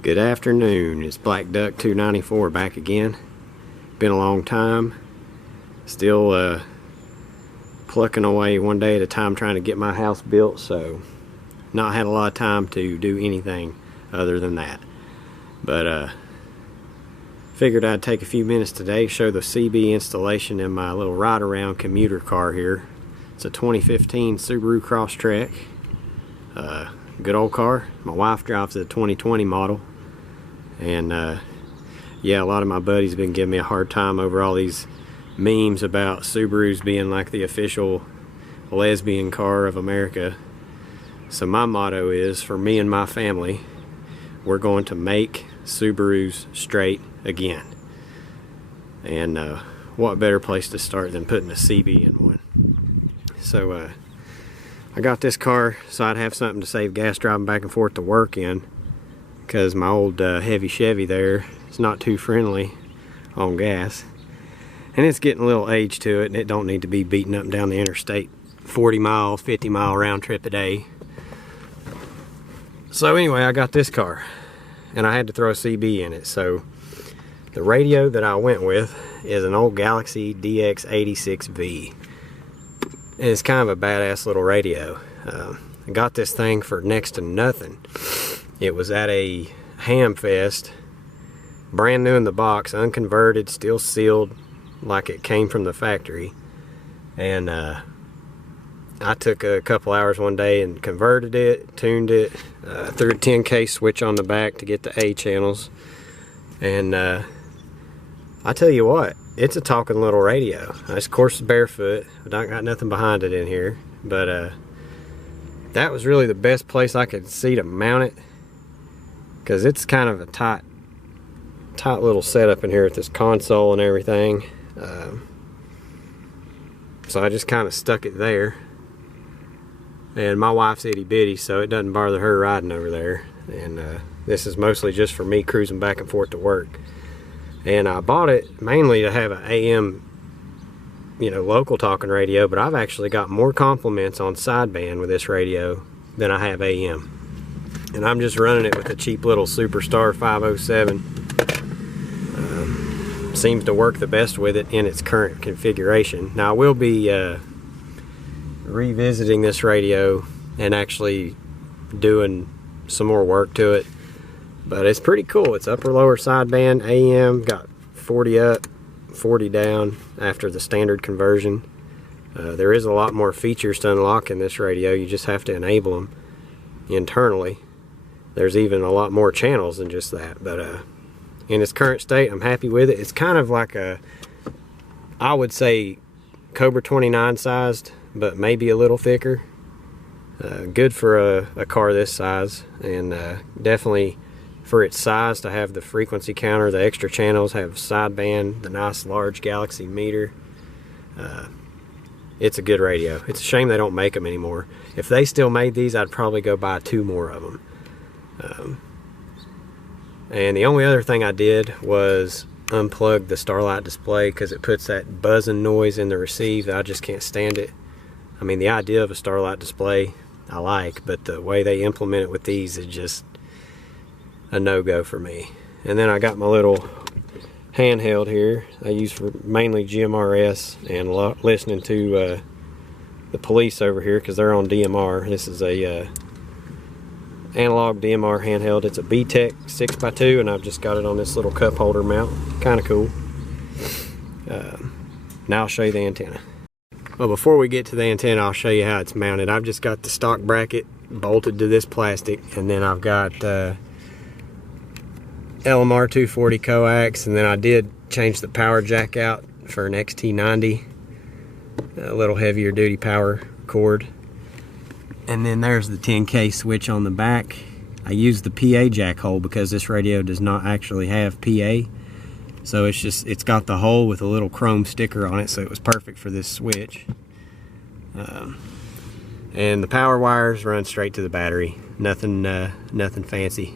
Good afternoon, it's Black Duck 294 back again. Been a long time. Still plucking away one day at a time trying to get my house built, so not had a lot of time to do anything other than that. But figured I'd take a few minutes today, show the CB installation in my little ride around commuter car here. It's a 2015 Subaru Crosstrek. Good old car. My wife drives the 2020 model, and yeah, a lot of my buddies have been giving me a hard time over all these memes about Subarus being like the official lesbian car of America. So my motto is, for me and my family, we're going to make Subarus straight again. And what better place to start than putting a CB in one. So I got this car so I'd have something to save gas driving back and forth to work in, because my old heavy Chevy there is not too friendly on gas, and it's getting a little age to it, and it don't need to be beating up and down the interstate 40 mile 50 mile round trip a day. So anyway, I got this car and I had to throw a CB in it. So the radio that I went with is an old Galaxy DX86V. And it's kind of a badass little radio. I got this thing for next to nothing. It was at a ham fest, brand new in the box, unconverted, still sealed like it came from the factory. And I took a couple hours one day and converted it, tuned it, threw a 10K switch on the back to get the A channels. And I tell you what, it's a talking little radio. Of course, it's barefoot. I don't got nothing behind it in here, but that was really the best place I could see to mount it, because it's kind of a tight little setup in here with this console and everything. So I just kind of stuck it there, and my wife's itty bitty, so it doesn't bother her riding over there. And this is mostly just for me cruising back and forth to work. And I bought it mainly to have an AM, local talking radio, but I've actually got more compliments on sideband with this radio than I have AM. And I'm just running it with a cheap little Superstar 507. Seems to work the best with it in its current configuration. Now I will be revisiting this radio and actually doing some more work to it. But it's pretty cool. It's upper lower sideband, AM, got 40 up, 40 down after the standard conversion. There is a lot more features to unlock in this radio. You just have to enable them internally. There's even a lot more channels than just that. But in its current state, I'm happy with it. It's kind of like I would say Cobra 29 sized, but maybe a little thicker. Good for a car this size, and definitely for its size to have the frequency counter, the extra channels, have sideband, the nice large Galaxy meter. It's a good radio. It's a shame they don't make them anymore. If they still made these, I'd probably go buy 2 more of them. And the only other thing I did was unplug the Starlight display, because it puts that buzzing noise in the receive. I just can't stand it. I mean, the idea of a Starlight display I like, but the way they implement it with these is just a no-go for me. And then I got my little handheld here I use for mainly GMRS and listening to the police over here, because they're on DMR. This is a analog DMR handheld. It's a B-Tech 6x2, and I've just got it on this little cup holder mount. Kind of cool. Now I'll show you the antenna. Well, before we get to the antenna, I'll show you how it's mounted. I've just got the stock bracket bolted to this plastic, and then I've got LMR 240 coax, and then I did change the power jack out for an XT90, a little heavier duty power cord. And then there's the 10K switch on the back. I used the PA jack hole because this radio does not actually have PA, so it's got the hole with a little chrome sticker on it, so it was perfect for this switch. And the power wires run straight to the battery. Nothing fancy.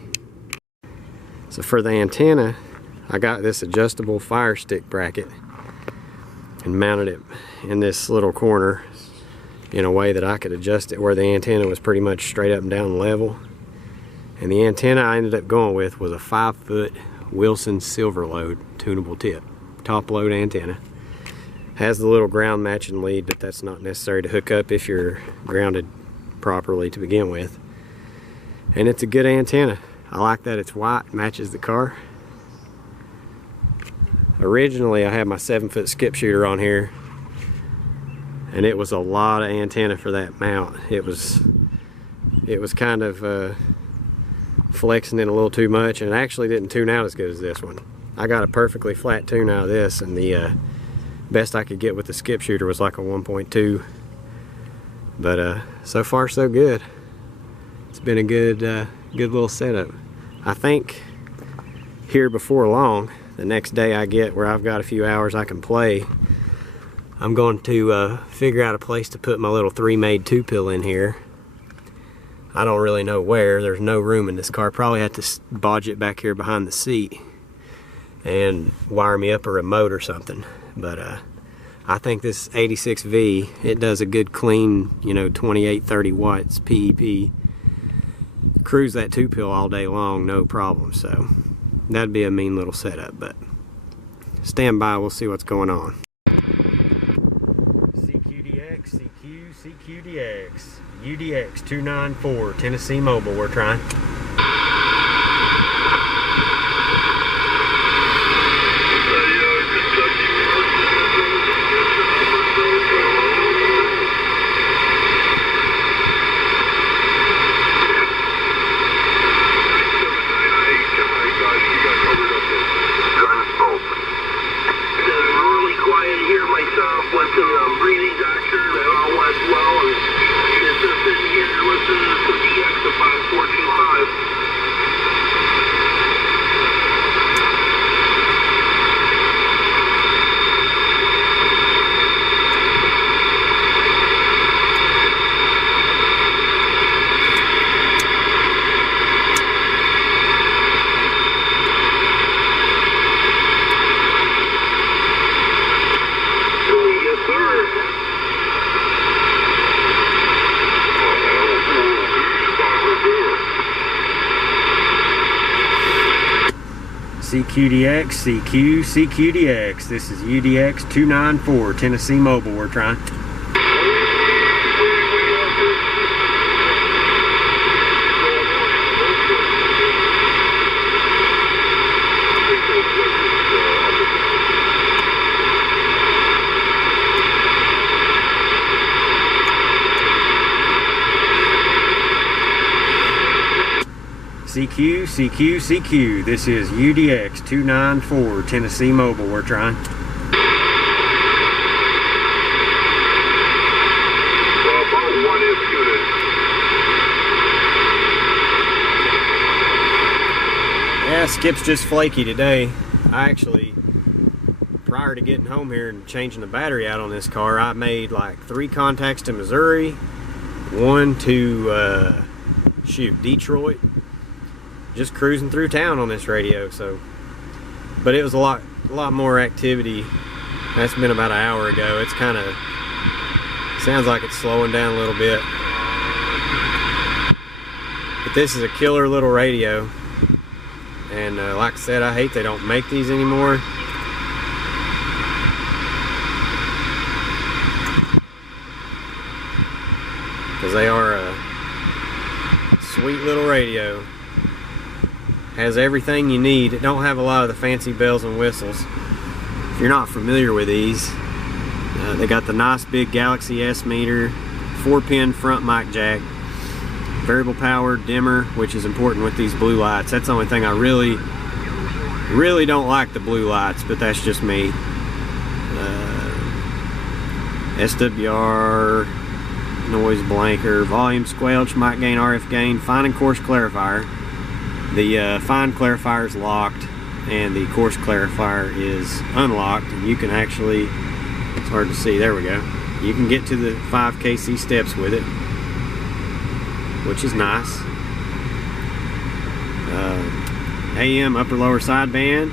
So for the antenna, I got this adjustable fire stick bracket and mounted it in this little corner in a way that I could adjust it where the antenna was pretty much straight up and down level. And the antenna I ended up going with was a 5-foot Wilson Silver Load tunable tip. Top load antenna. Has the little ground matching lead, but that's not necessary to hook up if you're grounded properly to begin with. And it's a good antenna. I like that it's white, matches the car. Originally I had my 7-foot skip shooter on here, and it was a lot of antenna for that mount. It was kind of flexing it a little too much, and it actually didn't tune out as good as this one. I got a perfectly flat tune out of this, and the best I could get with the skip shooter was like a 1.2. But so far so good. It's been a good little setup. I think here before long, the next day I get where I've got a few hours I can play, I'm going to figure out a place to put my little 3-made 2-pill in here. I don't really know where. There's no room in this car. Probably have to bodge it back here behind the seat and wire me up a remote or something. But I think this 86V, it does a good clean, 28, 30 watts PEP. Cruise that 2-pill all day long, no problem. So that'd be a mean little setup, but stand by, we'll see what's going on. CQDX, CQ, CQDX, UDX 294, Tennessee Mobile, we're trying. CQDX, CQ, CQDX. This is UDX 294, Tennessee Mobile, we're trying. CQ, CQ, CQ. This is UDX 294, Tennessee Mobile, we're trying. Yeah, Skip's just flaky today. I actually, prior to getting home here and changing the battery out on this car, I made like 3 contacts to Missouri, 1 to Detroit. Just cruising through town on this radio, so. But it was a lot more activity. That's been about an hour ago. It's kind of sounds like it's slowing down a little bit. But this is a killer little radio, and like I said, I hate they don't make these anymore. Because they are a sweet little radio. Has everything you need. It don't have a lot of the fancy bells and whistles. If you're not familiar with these, they got the nice big Galaxy S meter, 4-pin front mic jack, variable power dimmer, which is important with these blue lights. That's the only thing I really don't like, the blue lights, but that's just me. SWR, noise blanker, volume squelch, mic gain, RF gain, fine and coarse clarifier. The fine clarifier is locked and the coarse clarifier is unlocked, and you can actually, it's hard to see, there we go, you can get to the 5kc steps with it, which is nice. AM upper lower sideband,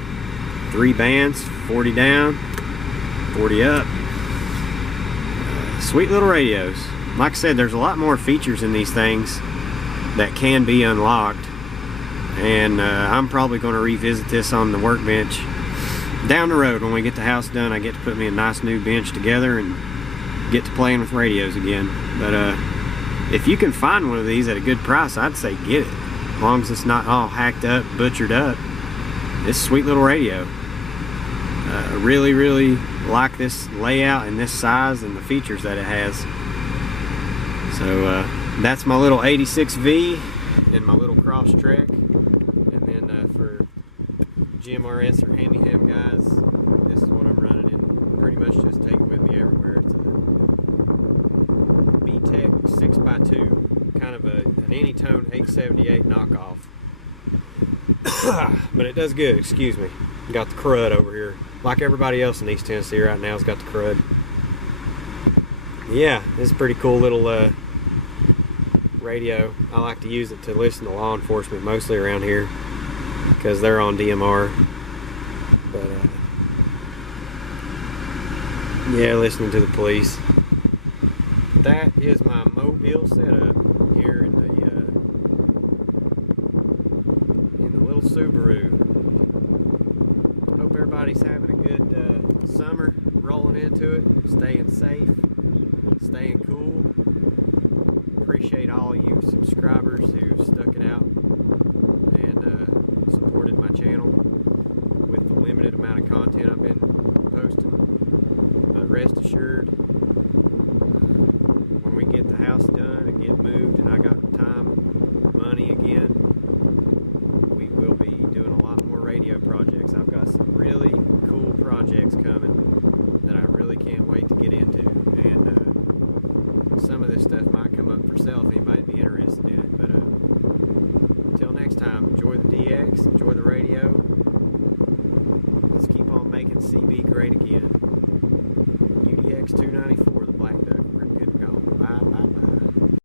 3 bands, 40 down, 40 up. Sweet little radios. Like I said, there's a lot more features in these things that can be unlocked. and I'm probably going to revisit this on the workbench down the road. When we get the house done, I get to put me a nice new bench together and get to playing with radios again. But if you can find one of these at a good price, I'd say get it, as long as it's not all hacked up, butchered up. It's a sweet little radio. Really, really like this layout and this size and the features that it has. So that's my little 86V and my little Crosstrek. And then for GMRS or Ham guys, this is what I'm running, and pretty much just take it with me everywhere. It's a B-Tech 6x2, kind of an Anytone 878 knockoff. But it does good, excuse me. Got the crud over here. Like everybody else in East Tennessee right now has got the crud. Yeah, this is a pretty cool little radio. I like to use it to listen to law enforcement, mostly around here, because they're on DMR. But yeah, listening to the police. That is my mobile setup here in the little Subaru. Hope everybody's having a good summer, rolling into it, staying safe, staying cool. Appreciate all you subscribers who stuck it out and supported my channel with the limited amount of content I've been posting. But rest assured, when we get the house done and get moved and I got time, money again, we will be doing a lot more radio projects. I've got some really cool projects coming that I really can't wait to get into, and some of this stuff might come up for sale if anybody'd be interested in it. But until next time, enjoy the DX, enjoy the radio. Let's keep on making CB great again. UDX 294, the Black Duck.